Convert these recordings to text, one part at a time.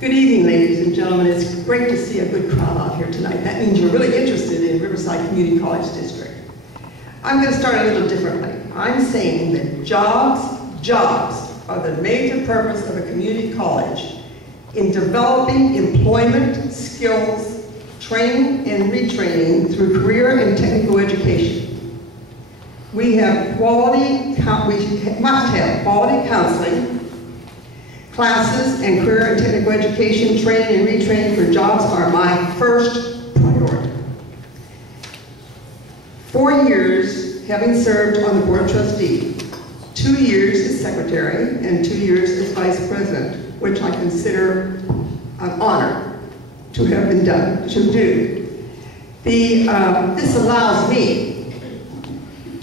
Good evening, ladies and gentlemen. It's great to see a good crowd out here tonight. That means you're really interested in Riverside Community College District. I'm going to start a little differently. I'm saying that jobs are the major purpose of a community college in developing employment, skills, training and retraining through career and technical education. We must have quality counseling, classes, and career and technical education, training and retraining for jobs are my first priority. 4 years having served on the Board of Trustees, 2 years as secretary, and 2 years as vice president, which I consider an honor to have been done, to do. This allows me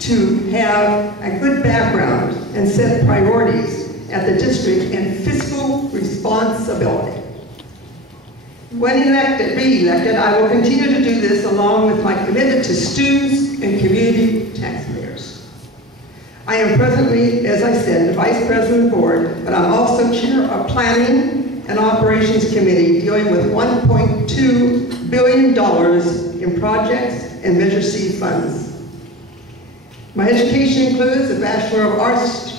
to have a good background and set priorities at the district and fiscal responsibility. When re-elected, I will continue to do this along with my commitment to students and community taxpayers. I am presently, as I said, the Vice President of the Board, but I'm also Chair of Planning and Operations Committee dealing with $1.2 billion in projects and Measure C funds. My education includes a Bachelor of Arts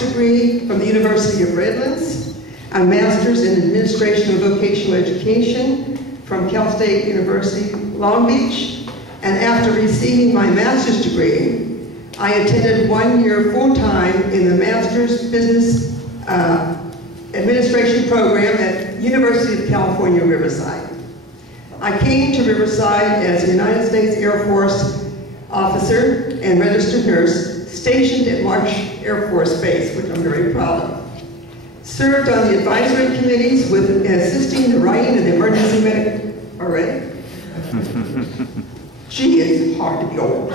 degree from the University of Redlands, a Master's in Administration and Vocational Education from Cal State University, Long Beach, and after receiving my master's degree, I attended 1 year full-time in the Master's Business Administration program at University of California, Riverside. I came to Riverside as a United States Air Force officer and registered nurse stationed at March Air Force Base, which I'm very proud of. Served on the advisory committees with assisting the writing of the emergency medical, already? Gee, it's hard to be old.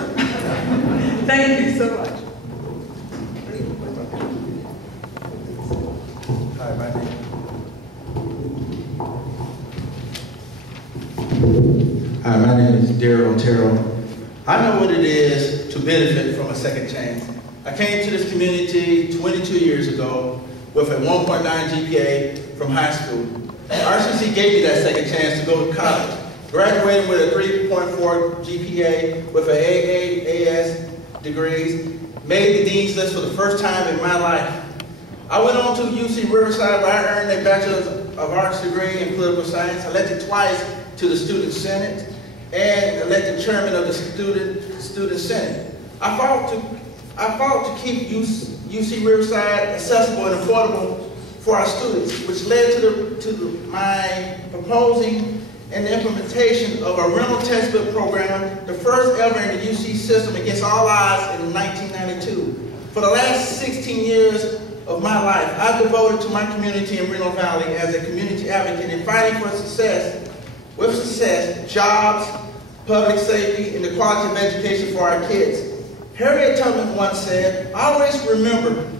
Thank you so much. Hi, my name is Daryl, Terrell. I know what it is to benefit from a second chance. I came to this community 22 years ago with a 1.9 GPA from high school. RCC gave me that second chance to go to college. Graduated with a 3.4 GPA with an AAS degrees, made the Dean's List for the first time in my life. I went on to UC Riverside where I earned a Bachelor of Arts degree in political science. I elected twice to the Student Senate and elected chairman of the Student Senate. I fought to keep UC Riverside accessible and affordable for our students, which led to my proposing and the implementation of a rental textbook program, the first ever in the UC system against all odds in 1992. For the last 16 years of my life, I've devoted to my community in Reno Valley as a community advocate in fighting for success, jobs, public safety, and the quality of education for our kids. Harriet Tubman once said, always remember,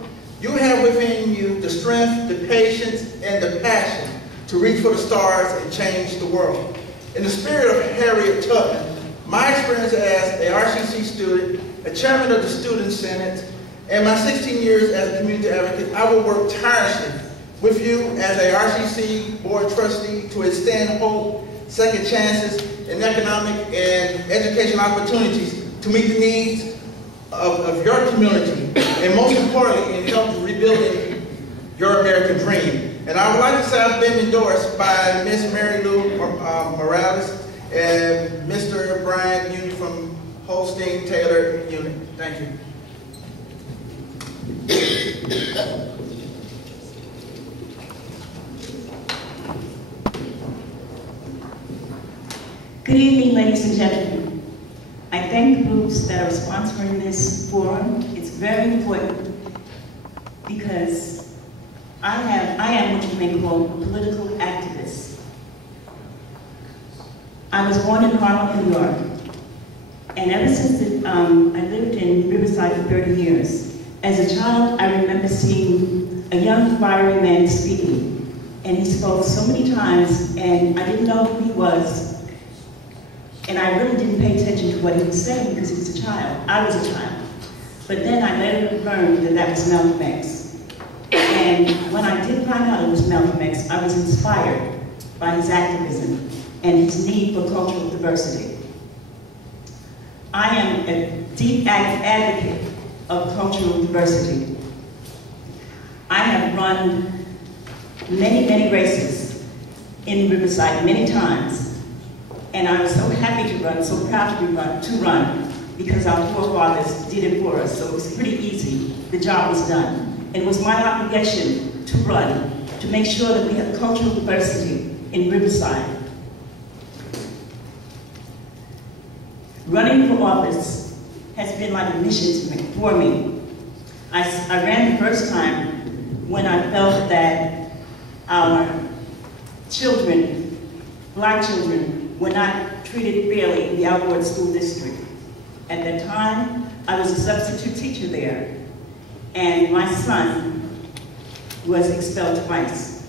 you have within you the strength, the patience, and the passion to reach for the stars and change the world. In the spirit of Harriet Tubman, my experience as a RCC student, a chairman of the Student Senate, and my 16 years as a community advocate, I will work tirelessly with you as a RCC board trustee to extend hope, second chances, and economic and educational opportunities to meet the needs of your community, and most importantly, in helping rebuilding your American dream. And I would like to say I've been endorsed by Ms. Mary Lou Morales and Mr. Brian Union from Holstein Taylor Unit. Thank you. Good evening, ladies and gentlemen. I thank the groups that are sponsoring this forum. It's very important because I am what you may call a political activist. I was born in Harlem, New York, and ever since I lived in Riverside for 30 years. As a child, I remember seeing a young, fiery man speaking, and he spoke so many times, and I didn't know who he was. And I really didn't pay attention to what he was saying because he was a child. I was a child. But then I later learned that that was Malcolm X. And when I did find out it was Malcolm X, I I was inspired by his activism and his need for cultural diversity. I am a deep advocate of cultural diversity. I have run many, many races in Riverside many times, and I was so happy to run, so proud to run, because our forefathers did it for us, so it was pretty easy. The job was done. It was my obligation to run, to make sure that we have cultural diversity in Riverside. Running for office has been like a mission for me. I ran the first time when I felt that our children, black children, were not treated fairly in the Outward School District. At that time, I was a substitute teacher there, and my son was expelled twice.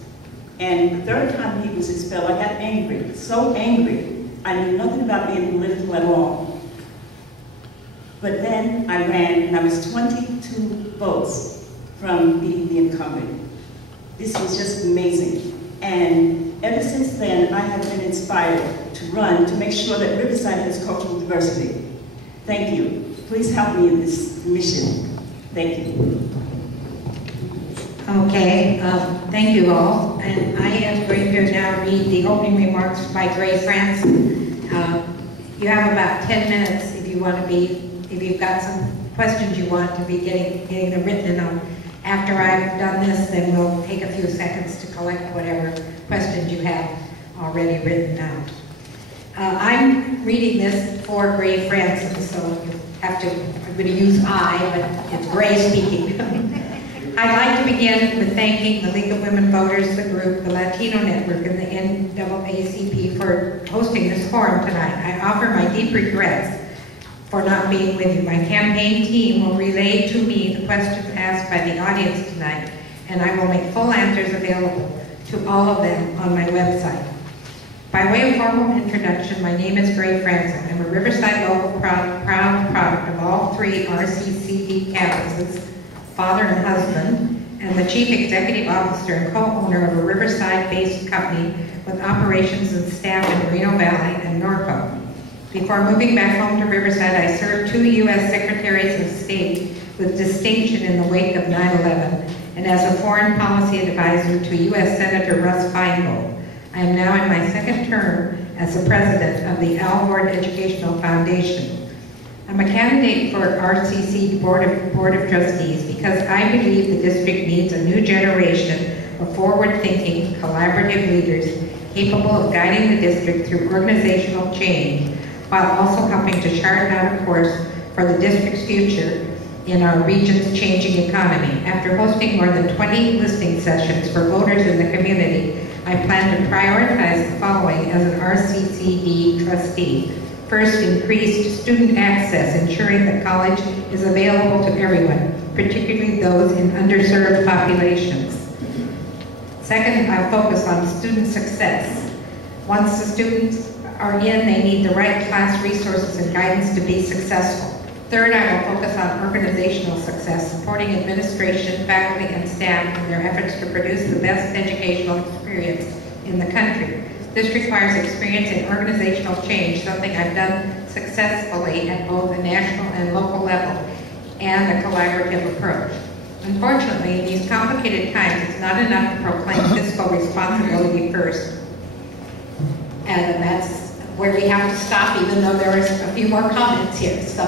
And the third time he was expelled, I got angry, so angry. I knew nothing about being political at all. But then I ran, and I was 22 votes from being the incumbent. This was just amazing. And ever since then, I have been inspired to run to make sure that Riverside has cultural diversity. Thank you. Please help me in this mission. Thank you. Okay, thank you all. And I am going to now read the opening remarks by Gray France. You have about 10 minutes if you want to be, if you've got some questions you want to be getting them written in. After I've done this, then we'll take a few seconds to collect whatever questions you have already written out. I'm reading this for Gray Francis, so you have to, I'm going to use I, but it's Gray speaking. I'd like to begin with thanking the League of Women Voters, the group, the Latino Network, and the NAACP for hosting this forum tonight. I offer my deep regrets for not being with you. My campaign team will relay to me the questions asked by the audience tonight, and I will make full answers available to all of them on my website. By way of formal introduction, my name is Gray Francis. I'm a Riverside local proud product of all three RCCD campuses, father and husband, and the chief executive officer and co-owner of a Riverside-based company with operations and staff in Reno Valley and Norfolk. Before moving back home to Riverside, I served 2 U.S. Secretaries of State with distinction in the wake of 9/11, and as a foreign policy advisor to U.S. Senator Russ Feingold. I am now in my second term as the president of the Al Ward Educational Foundation. I'm a candidate for RCC Board of Trustees because I believe the district needs a new generation of forward-thinking, collaborative leaders capable of guiding the district through organizational change while also helping to chart out a course for the district's future in our region's changing economy. After hosting more than 20 listening sessions for voters in the community, I plan to prioritize the following as an RCCD trustee. First, increased student access, ensuring that college is available to everyone, particularly those in underserved populations. Second, I focus on student success. Once the students are in, they need the right class resources and guidance to be successful. Third, I will focus on organizational success, supporting administration, faculty, and staff in their efforts to produce the best educational experience in the country. This requires experience in organizational change, something I've done successfully at both a national and local level, and a collaborative approach. Unfortunately, in these complicated times, it's not enough to proclaim fiscal responsibility first. And that's where we have to stop, even though there is a few more comments here. So